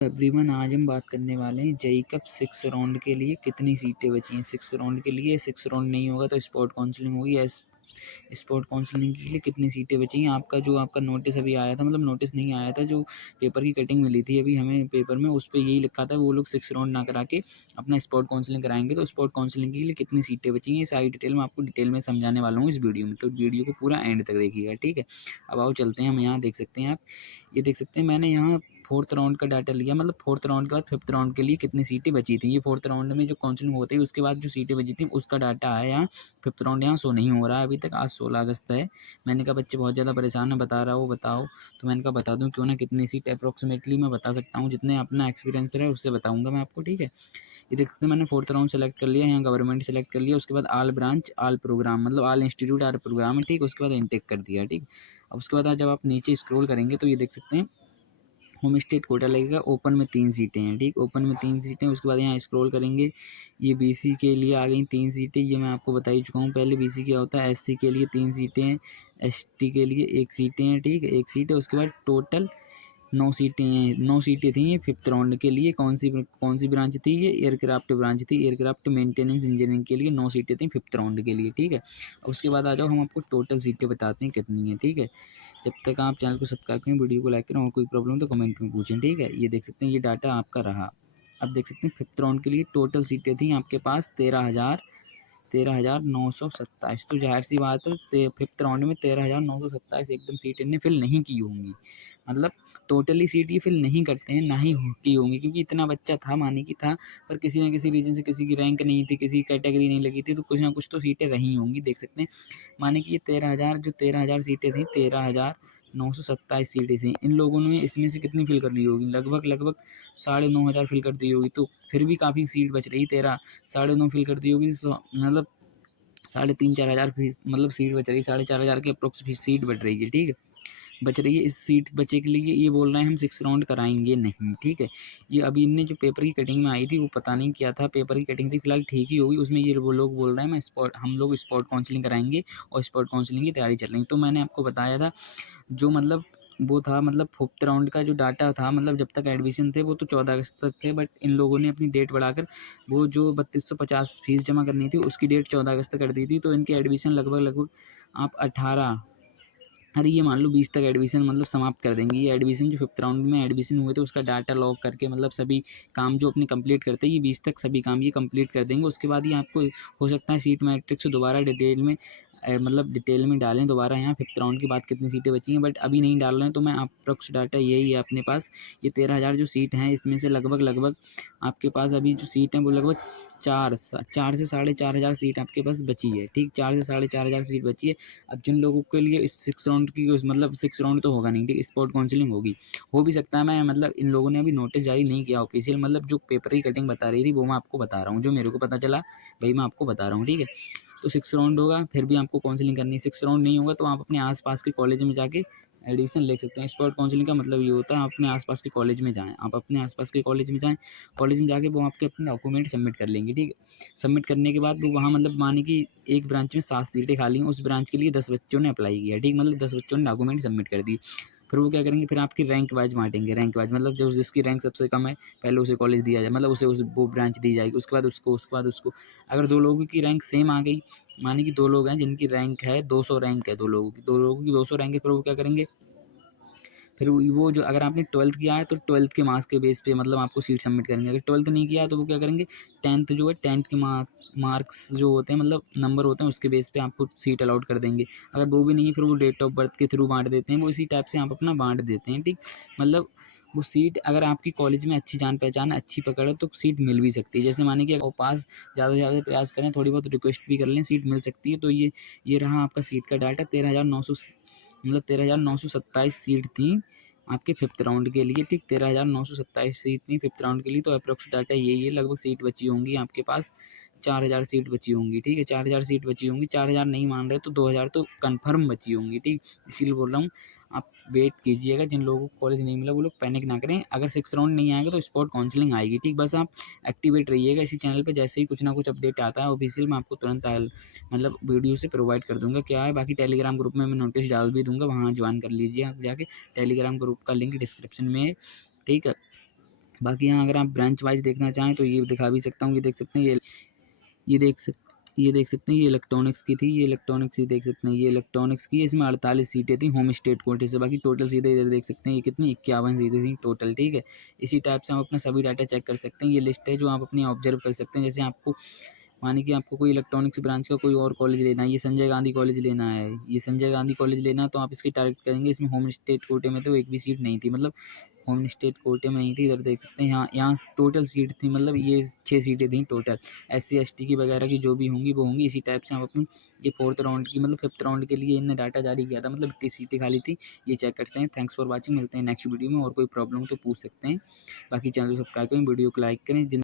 Everyone, आज हम बात करने वाले हैं जेईई कप 6 राउंड के लिए कितनी सीटें बची हैं। 6 राउंड के लिए 6 राउंड नहीं होगा तो स्पॉट काउंसलिंग होगी। स्पॉट काउंसलिंग के लिए कितनी सीटें बची हैं। आपका नोटिस अभी आया था, मतलब नोटिस नहीं आया था, जो पेपर की कटिंग मिली थी अभी हमें पेपर में, उस पर यही लिखा था वो लोग 6 राउंड ना करा के अपना स्पॉट काउंसलिंग कराएंगे। तो स्पॉट काउंसलिंग के लिए कितनी सीटें बची हैं, ये सारी डिटेल मैं आपको डिटेल में समझाने वाला हूँ इस वीडियो में। तो वीडियो को पूरा एंड तक देखिएगा, ठीक है। अब आओ चलते हैं, हम यहाँ देख सकते हैं, आप ये देख सकते हैं, मैंने यहाँ फोर्थ राउंड का डाटा लिया, मतलब फोर्थ राउंड के बाद फिफ्थ राउंड के लिए कितनी सीटें बची थी। ये फोर्थ राउंड में जो काउंसलिंग होती है उसके बाद जो सीटें बची थी उसका डाटा है यहाँ। फिफ्थ राउंड यहाँ शो नहीं हो रहा है अभी तक, आज 16 अगस्त है। मैंने कहा बच्चे बहुत ज़्यादा परेशान है, बता रहा हो बताओ, तो मैंने कहा बता दूँ क्यों ना, कितनी सीट अप्रोक्सीमेटली मैं बता सकता हूँ, जितने अपना एक्सपीरियंस रहा है उससे बताऊँगा मैं आपको, ठीक है। ये देख सकते हैं, मैंने फोर्थ राउंड सेलेक्ट कर लिया, यहाँ गवर्नमेंट सेलेक्ट कर लिया, उसके बाद आल ब्रांच आल प्रोग्राम, मतलब आल इंस्टीट्यूट आल प्रोग्राम है, ठीक। उसके बाद इनटेक कर दिया, ठीक। अब उसके बाद जब आप नीचे स्क्रॉल करेंगे तो ये देख सकते हैं होम स्टेट कोटा लगेगा, ओपन में 3 सीटें हैं, ठीक। ओपन में 3 सीटें, उसके बाद यहाँ स्क्रॉल करेंगे, ये बीसी के लिए आ गई 3 सीटें, ये मैं आपको बता ही चुका हूँ पहले बीसी क्या होता है। एससी के लिए 3 सीटें हैं, एसटी के लिए 1 सीटें हैं, ठीक, 1 सीट है। उसके बाद टोटल 9 सीटें हैं, 9 सीटें थी ये फिफ्थ राउंड के लिए। कौन सी ब्रांच थी, ये एयरक्राफ्ट ब्रांच थी, एयरक्राफ्ट मेंटेनेंस इंजीनियरिंग के लिए 9 सीटें थी फिफ्थ राउंड के लिए, ठीक है। उसके बाद आ जाओ, हम आपको टोटल सीटें बताते हैं कितनी है, ठीक है। जब तक आप चैनल को सब्सक्राइब करें, वीडियो को लाइक करें, और कोई प्रॉब्लम तो कमेंट में पूछें, ठीक है। ये देख सकते हैं, ये डाटा आपका रहा। अब देख सकते हैं फिफ्थ राउंड के लिए टोटल सीटें थी आपके पास 13,927। तो जाहिर सी बात है फिफ्थ राउंड में 13,927 एकदम सीट इनने फिल नहीं की होंगी, मतलब टोटली सीट ये फिल नहीं करते हैं, ना ही की होंगी, क्योंकि इतना बच्चा था, माने कि था, पर किसी न किसी रीजन से किसी की रैंक नहीं थी, किसी की कैटेगरी नहीं लगी थी, तो कुछ ना कुछ तो सीटें रही होंगी। देख सकते हैं, माने कि ये 13,000 सीटें थी, 13,927 सीटें थी, इन लोगों ने इसमें से कितनी फिल कर ली होगी, लगभग 9,500 फिल कर दी होगी। तो फिर भी काफ़ी सीट बच रही, 13 9.5 फिल कर दी होगी, तो मतलब 3,500 4,000 फीस, मतलब सीट बच रही, 4,500 के अप्रोक्स सीट बच रही है, ठीक है, बच रही है। इस सीट बचे के लिए ये बोल रहे हैं हम 6 राउंड कराएंगे नहीं, ठीक है। ये अभी इनने जो पेपर की कटिंग में आई थी वो पता नहीं क्या था, पेपर की कटिंग थी, फिलहाल ठीक ही होगी, उसमें ये वो लोग बोल रहे हैं हम लोग स्पॉट काउंसलिंग कराएंगे और स्पॉट काउंसलिंग की तैयारी चल रही। तो मैंने आपको बताया था जो, मतलब वो था, मतलब फिफ्थ राउंड का जो डाटा था, मतलब जब तक एडमिशन थे वो तो 14 अगस्त तक थे, बट इन लोगों ने अपनी डेट बढ़ाकर वो जो 3250 फीस जमा करनी थी उसकी डेट 14 अगस्त तक कर दी थी। तो इनके एडमिशन लगभग आप 18, अरे ये मान लो 20 तक एडमिशन मतलब समाप्त कर देंगे। ये एडमिशन जो फिफ्थ राउंड में एडमिशन हुए थे उसका डाटा लॉग करके, मतलब सभी काम जो अपने कंप्लीट करते हैं, ये 20 तक सभी काम ये कंप्लीट कर देंगे। उसके बाद ये आपको हो सकता है सीट मैट्रिक्स दोबारा डिटेल में डालें दोबारा, यहाँ फिफ्थ राउंड की बात कितनी सीटें बची हैं, बट अभी नहीं डाल रहे हैं। तो मैं अप्रोक्स डाटा यही है अपने पास, ये 13,000 जो सीट हैं इसमें से लगभग आपके पास अभी जो सीट हैं वो लगभग 4 से 4,500 सीट आपके पास बची है, ठीक, 4 से 4,500 सीट बची है। अब जिन लोगों के लिए इस 6 राउंड की, मतलब 6 राउंड तो होगा नहीं, ठीक, स्पॉट काउंसलिंग होगी, हो भी सकता है। मैं मतलब इन लोगों ने अभी नोटिस जारी नहीं किया ऑफिशियल, मतलब जो पेपर की कटिंग बता रही थी वो मैं आपको बता रहा हूँ, जो मेरे को पता चला वही मैं आपको बता रहा हूँ, ठीक है। तो 6 राउंड होगा फिर भी आपको काउंसलिंग करनी है, 6 राउंड नहीं होगा तो आप अपने आसपास के कॉलेज में जाके एडमिशन ले सकते हैं। स्पॉट काउंसलिंग का मतलब ये होता है आप अपने आसपास के कॉलेज में जाएँ, आप अपने आसपास के कॉलेज में जाएँ, कॉलेज में जाके वो आपके अपने डॉक्यूमेंट सबमिट कर लेंगे, ठीक है। सबमिट करने के बाद वो वहाँ, मतलब माने कि एक ब्रांच में 7 सीटें खाली हैं, उस ब्रांच के लिए 10 बच्चों ने अप्लाई किया, ठीक, मतलब 10 बच्चों ने डॉक्यूमेंट सबमिट कर दिए। फिर वो क्या करेंगे, फिर आपकी रैंक वाइज बाँटेंगे, रैंक वाइज मतलब जो जिसकी रैंक सबसे कम है पहले उसे कॉलेज दिया जाए, मतलब उसे वो ब्रांच दी जाएगी, उसके बाद उसको। अगर 2 लोगों की रैंक सेम आ गई, माने कि 2 लोग हैं जिनकी रैंक है 200 रैंक है, 2 लोगों की 200 रैंक है, फिर वो क्या करेंगे, फिर वो जो, अगर आपने 12th किया है तो 12th के मार्क्स के बेस पे मतलब आपको सीट सबमिट करेंगे। अगर 12th नहीं किया है तो वो क्या करेंगे, 10th जो है 10th के मार्क्स जो होते हैं, मतलब नंबर होते हैं, उसके बेस पे आपको सीट अलॉट कर देंगे। अगर वो भी नहीं है फिर वो डेट ऑफ बर्थ के थ्रू बांट देते हैं, वो इसी टाइप से आप अपना बांट देते हैं, ठीक। मतलब वो सीट अगर आपकी कॉलेज में अच्छी जान पहचान अच्छी पकड़ है तो सीट मिल भी सकती है। जैसे माने कि अगर पास ज़्यादा से ज़्यादा प्रयास करें, थोड़ी बहुत रिक्वेस्ट भी कर लें, सीट मिल सकती है। तो ये रहा आपका सीट का डाटा, 13,927 सीट थी आपके फिफ्थ राउंड के लिए, ठीक, 13,927 सीट थी फिफ्थ राउंड के लिए। तो अप्रोक्स डाटा यही है, लगभग सीट बची होंगी आपके पास 4,000 सीट बची होंगी, ठीक है, 4,000 सीट बची होंगी। 4,000 नहीं मान रहे तो 2,000 तो कन्फर्म बची होंगी, ठीक, इसीलिए बोल रहा हूँ आप वेट कीजिएगा। जिन लोगों को कॉलेज नहीं मिला वो लोग पैनिक ना करें, अगर 6 राउंड नहीं आएगा तो स्पॉट काउंसलिंग आएगी, ठीक। बस आप एक्टिवेट रहिएगा इसी चैनल पे, जैसे ही कुछ ना कुछ अपडेट आता है ऑफिशियल मैं आपको तुरंत मतलब वीडियो से प्रोवाइड कर दूंगा। क्या है, बाकी टेलीग्राम ग्रुप में मैं नोटिस डाल भी दूंगा, वहाँ ज्वाइन कर लीजिए आप जाके, टेलीग्राम ग्रुप का लिंक डिस्क्रिप्शन में है, ठीक है। बाकी यहाँ अगर आप ब्रांच वाइज देखना चाहें तो ये दिखा भी सकता हूँ, ये देख सकते हैं, ये देख सक ये देख सकते हैं, ये इलेक्ट्रॉनिक्स की थी, ये इलेक्ट्रॉनिक्स ही देख सकते हैं, ये इलेक्ट्रॉनिक्स की है, इसमें 48 सीटें थी होम स्टेट कोटे से। बाकी टोटल सीटें इधर देख सकते हैं, ये कितनी 51 सीटें थी टोटल, ठीक है। इसी टाइप से हम अपना सभी डाटा चेक कर सकते हैं। ये लिस्ट है जो आप अपनी ऑब्जर्व कर सकते हैं। जैसे आपको माने कि आपको कोई इलेक्ट्रॉनिक्स ब्रांच का कोई और कॉलेज लेना है, ये संजय गांधी कॉलेज लेना है, ये संजय गांधी कॉलेज लेना है, तो आप इसकी टारगेट करेंगे। इसमें होम स्टेट कोटे में तो एक भी सीट नहीं थी, मतलब होम स्टेट कोटे में नहीं थी। इधर देख सकते हैं, यहाँ यहाँ टोटल सीट थी, मतलब ये 6 सीटें थी टोटल। SC ST की वगैरह की जो भी होंगी वो होंगी। इसी टाइप से हम अपनी ये 4th राउंड की, मतलब 5th राउंड के लिए इनने डाटा जारी किया था, मतलब कितनी सीटें खाली थी ये चेक करते हैं। थैंक्स फॉर वॉचिंग, मिलते हैं नेक्स्ट वीडियो में। और कोई प्रॉब्लम तो पूछ सकते हैं। बाकी चैनल को सब्सक्राइब करें, वीडियो को लाइक करें।